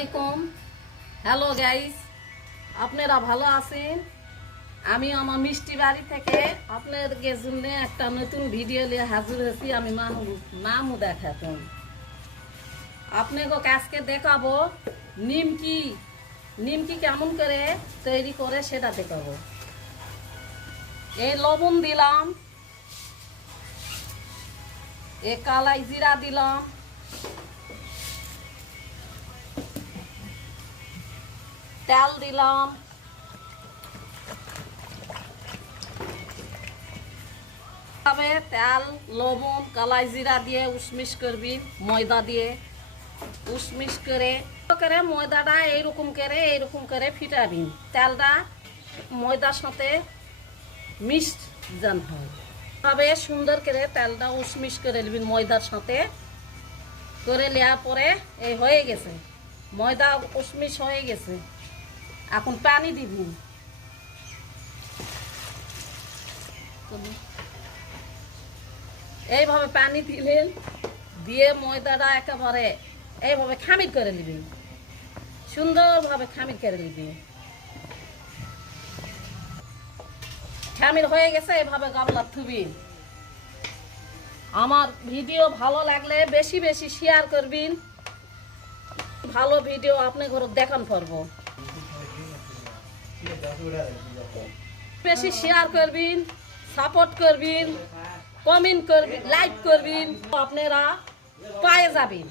আসসালামাইকুম। Hello guys, আপনারা ভালো আছেন? আমি আমার মিষ্টি বাড়ি থেকে আপনাদের জন্য একটা নতুন ভিডিও নিয়ে হাজির হয়েছি। আমি মামু দেখাতাম আপনাকে আজকে দেখাবো নিমকি কেমন করে তৈরি করে সেটা দেখাবো। এই লবণ দিলাম, এ কালাই জিরা দিলাম, তেল দিলাম, তেল লবণ কালাই জিরা দিয়ে উসমিস করবি, ময়দা দিয়ে উসমিস করে ময়দাটা এইরকম করে ফিটাবি। তেলটা ময়দার সাথে মিক্সড যেন হয় ভাবে সুন্দর করে তেলটা উসমিস করে নিবি ময়দার সাথে করে নেওয়ার পরে এই হয়ে গেছে, ময়দা উসমিস হয়ে গেছে। এখন পানি দিবি, এইভাবে পানি দিলেন দিয়ে ময়দাটা একেবারে এইভাবে খামির করে নিবি, সুন্দরভাবে খামির করে নিবি। খামির হয়ে গেছে, এইভাবে গামলা থুবি। আমার ভিডিও ভালো লাগলে বেশি বেশি শেয়ার করবিন। ভালো ভিডিও আপনি ঘর দেখান পারবো, বেশি শেয়ার করবিন, সাপোর্ট করবিন, কমেন্ট করবিন, লাইক করবিন, আপনারা পায়ে যাবেন।